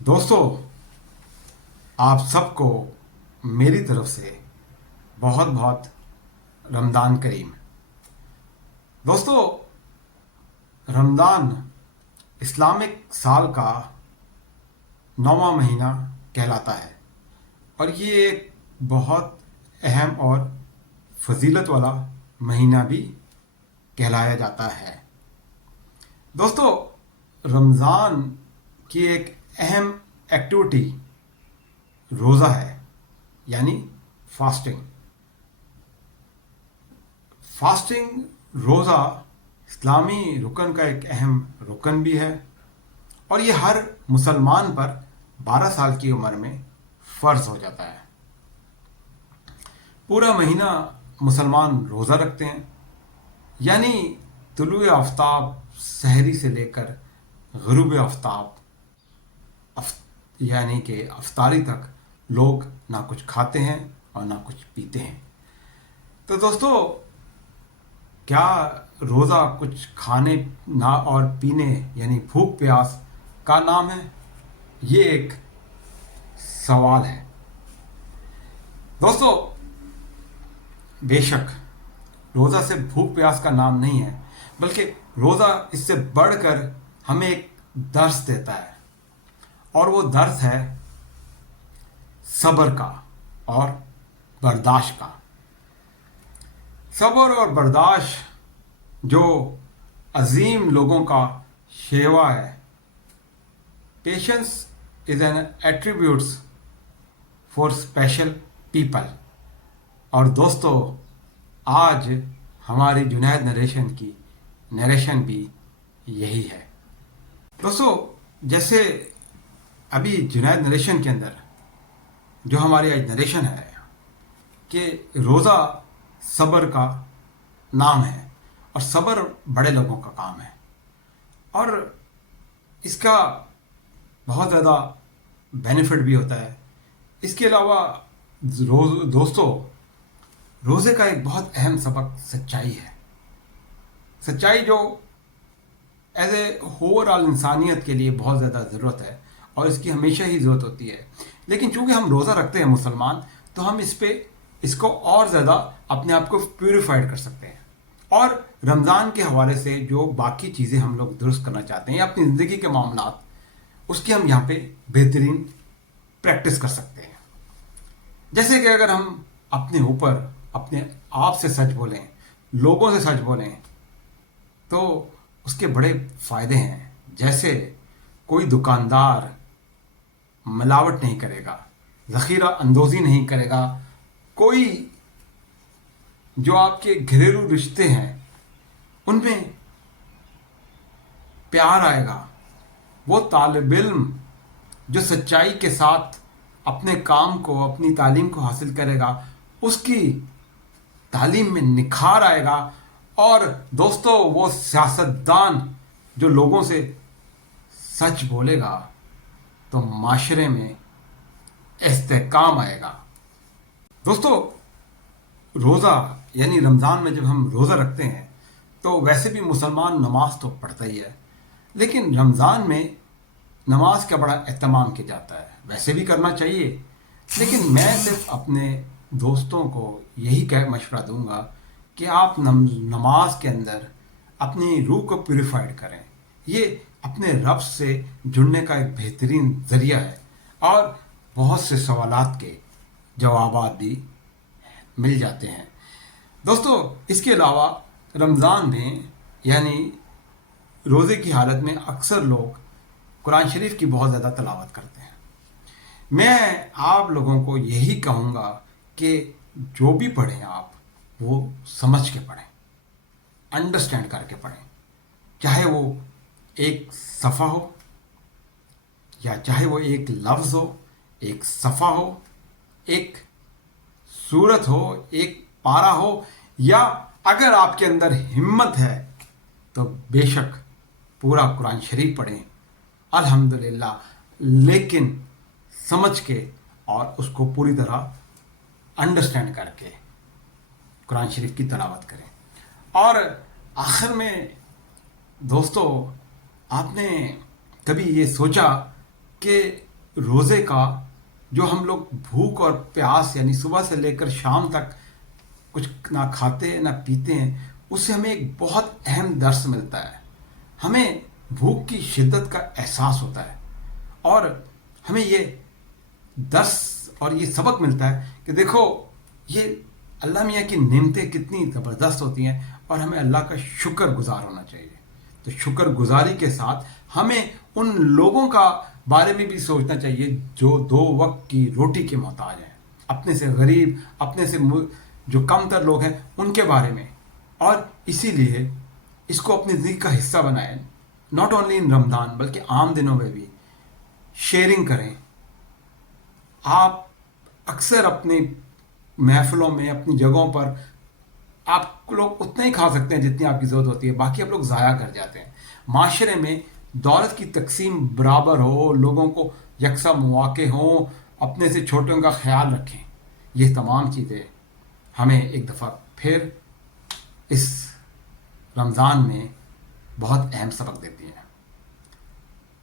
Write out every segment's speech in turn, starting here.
دوستو، آپ سب کو میری طرف سے بہت بہت رمضان کریم۔ دوستو، رمضان اسلامک سال کا 9واں مہینہ کہلاتا ہے، اور یہ ایک بہت اہم اور فضیلت والا مہینہ بھی کہلایا جاتا ہے۔ دوستو، رمضان کی ایک اہم ایکٹیویٹی روزہ ہے، یعنی فاسٹنگ۔ فاسٹنگ روزہ اسلامی رکن کا ایک اہم رکن بھی ہے، اور یہ ہر مسلمان پر 12 سال کی عمر میں فرض ہو جاتا ہے۔ پورا مہینہ مسلمان روزہ رکھتے ہیں، یعنی طلوع آفتاب سحری سے لے کر غروب آفتاب یعنی کہ افطاری تک لوگ نہ کچھ کھاتے ہیں اور نہ کچھ پیتے ہیں۔ تو دوستو، کیا روزہ کچھ کھانے نہ اور پینے یعنی بھوک پیاس کا نام ہے؟ یہ ایک سوال ہے۔ دوستو، بے شک روزہ سے بھوک پیاس کا نام نہیں ہے، بلکہ روزہ اس سے بڑھ کر ہمیں ایک درس دیتا ہے، اور وہ درس ہے صبر کا اور برداشت کا۔ صبر اور برداشت جو عظیم لوگوں کا شیوا ہے۔ Patience is N attributes for special people. اور دوستو، آج ہماری جنید نریشن بھی یہی ہے۔ دوستو، جیسے ابھی جنید نریشن کے اندر جو ہماری آج نریشن ہے کہ روزہ صبر کا نام ہے، اور صبر بڑے لوگوں کا کام ہے، اور اس کا بہت زیادہ بینیفٹ بھی ہوتا ہے۔ اس کے علاوہ دوستو، روزے کا ایک بہت اہم سبق سچائی ہے۔ سچائی جو ایز اے اوور آل انسانیت کے لیے بہت زیادہ ضرورت ہے، اور اس کی ہمیشہ ہی ضرورت ہوتی ہے۔ لیکن چونکہ ہم روزہ رکھتے ہیں مسلمان، تو ہم اس کو اور زیادہ اپنے آپ کو پیوریفائڈ کر سکتے ہیں، اور رمضان کے حوالے سے جو باقی چیزیں ہم لوگ درست کرنا چاہتے ہیں، اپنی زندگی کے معاملات، اس کی ہم یہاں پہ بہترین پریکٹس کر سکتے ہیں۔ جیسے کہ اگر ہم اپنے اوپر اپنے آپ سے سچ بولیں، لوگوں سے سچ بولیں، تو اس کے بڑے فائدے ہیں۔ جیسے کوئی دکاندار ملاوٹ نہیں کرے گا، ذخیرہ اندوزی نہیں کرے گا، کوئی جو آپ کے گھریلو رشتے ہیں ان میں پیار آئے گا۔ وہ طالب علم جو سچائی کے ساتھ اپنے کام کو، اپنی تعلیم کو حاصل کرے گا، اس کی تعلیم میں نکھار آئے گا۔ اور دوستو، وہ سیاستدان جو لوگوں سے سچ بولے گا، تو معاشرے میں استحکام آئے گا۔ دوستو، روزہ یعنی رمضان میں جب ہم روزہ رکھتے ہیں، تو ویسے بھی مسلمان نماز تو پڑھتا ہی ہے، لیکن رمضان میں نماز کا بڑا اہتمام کیا جاتا ہے۔ ویسے بھی کرنا چاہیے، لیکن میں صرف اپنے دوستوں کو یہی مشورہ دوں گا کہ آپ نماز کے اندر اپنی روح کو پیوریفائڈ کریں۔ یہ اپنے رب سے جڑنے کا ایک بہترین ذریعہ ہے، اور بہت سے سوالات کے جوابات بھی مل جاتے ہیں۔ دوستو، اس کے علاوہ رمضان میں یعنی روزے کی حالت میں اکثر لوگ قرآن شریف کی بہت زیادہ تلاوت کرتے ہیں۔ میں آپ لوگوں کو یہی کہوں گا کہ جو بھی پڑھیں آپ، وہ سمجھ کے پڑھیں، انڈرسٹینڈ کر کے پڑھیں، چاہے وہ ایک صفحہ ہو، یا چاہے وہ ایک لفظ ہو، ایک صفحہ ہو، ایک سورت ہو، ایک پارہ ہو، یا اگر آپ کے اندر ہمت ہے تو بے شک پورا قرآن شریف پڑھیں، الحمدللہ، لیکن سمجھ کے اور اس کو پوری طرح انڈرسٹینڈ کر کے قرآن شریف کی تلاوت کریں۔ اور آخر میں دوستو، آپ نے کبھی یہ سوچا کہ روزے کا جو ہم لوگ بھوک اور پیاس یعنی صبح سے لے کر شام تک کچھ نہ کھاتے ہیں نہ پیتے ہیں، اس سے ہمیں ایک بہت اہم درس ملتا ہے. ہمیں بھوک کی شدت کا احساس ہوتا ہے اور ہمیں یہ درس اور یہ سبق ملتا ہے کہ دیکھو یہ اللہ میاں کی نعمتیں کتنی زبردست ہوتی ہیں اور ہمیں اللہ کا شکر گزار ہونا چاہیے. تو شکر گزاری کے ساتھ ہمیں ان لوگوں کا بارے میں بھی سوچنا چاہیے جو 2 وقت کی روٹی کے محتاج ہیں، اپنے سے غریب، اپنے سے جو کم تر لوگ ہیں ان کے بارے میں. اور اسی لیے اس کو اپنی زندگی کا حصہ بنائیں، ناٹ اونلی ان رمضان بلکہ عام دنوں میں بھی شیئرنگ کریں. آپ اکثر اپنی محفلوں میں، اپنی جگہوں پر آپ لوگ اتنا ہی کھا سکتے ہیں جتنی آپ کی ضرورت ہوتی ہے، باقی آپ لوگ ضائع کر جاتے ہیں. معاشرے میں دولت کی تقسیم برابر ہو، لوگوں کو یکساں مواقع ہوں، اپنے سے چھوٹوں کا خیال رکھیں. یہ تمام چیزیں ہمیں ایک دفعہ پھر اس رمضان میں بہت اہم سبق دیتی ہیں.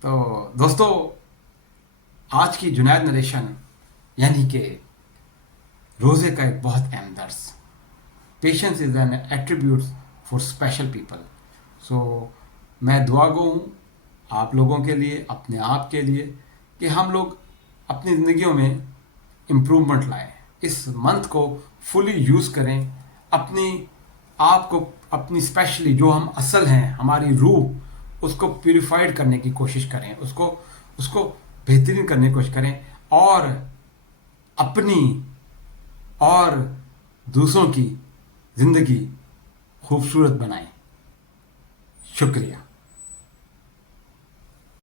تو دوستو، آج کی جنید نریشن یعنی کہ روزے کا ایک بہت اہم درس، patience is an attribute for special people. So میں دعا گو ہوں آپ لوگوں کے لیے، اپنے آپ کے لیے، کہ ہم لوگ اپنی زندگیوں میں امپرومنٹ لائیں، اس منتھ کو فلی یوز کریں، اپنی آپ کو، اپنی اسپیشلی جو ہم اصل ہیں، ہماری روح، اس کو پیوریفائڈ کرنے کی کوشش کریں، اس کو بہترین کرنے کی کوشش کریں اور اپنی اور دوسروں کی زندگی خوبصورت بنائیں. شکریہ.